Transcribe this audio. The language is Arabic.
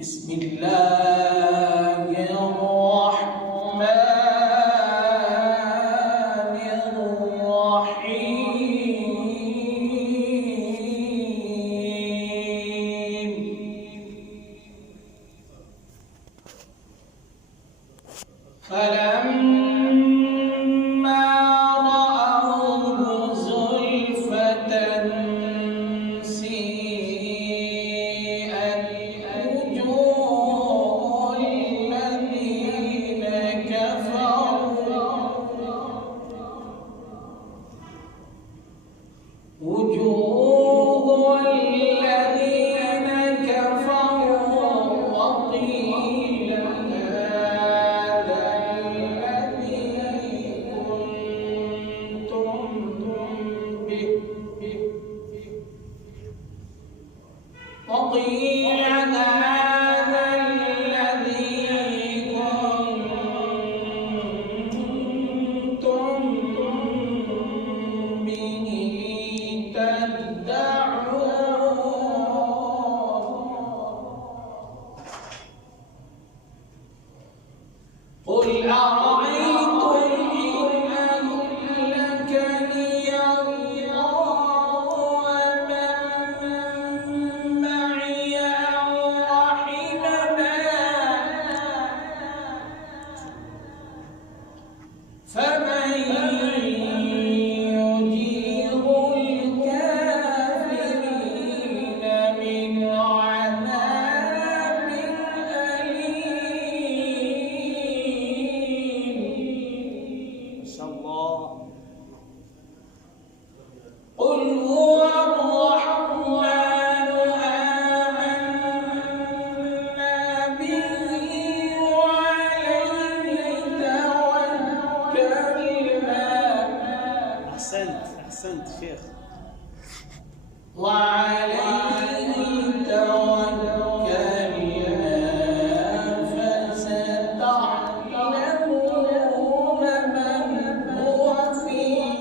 بسم الله الرحمن الرحيم فلما رأوه زلفة سيئت وجوه الذين كفروا وقيل هذا الذي كنتم به وقيل هذا الذي كنتم به تدعون قل أرأيتم إن أهلكني الله ومن معي أو رحمنا فمن يجير الكافرين من عذاب أليم. قل هو الرحمن آمنا به وعليه توكلنا. أحسنت شيخ. وعليه توكلنا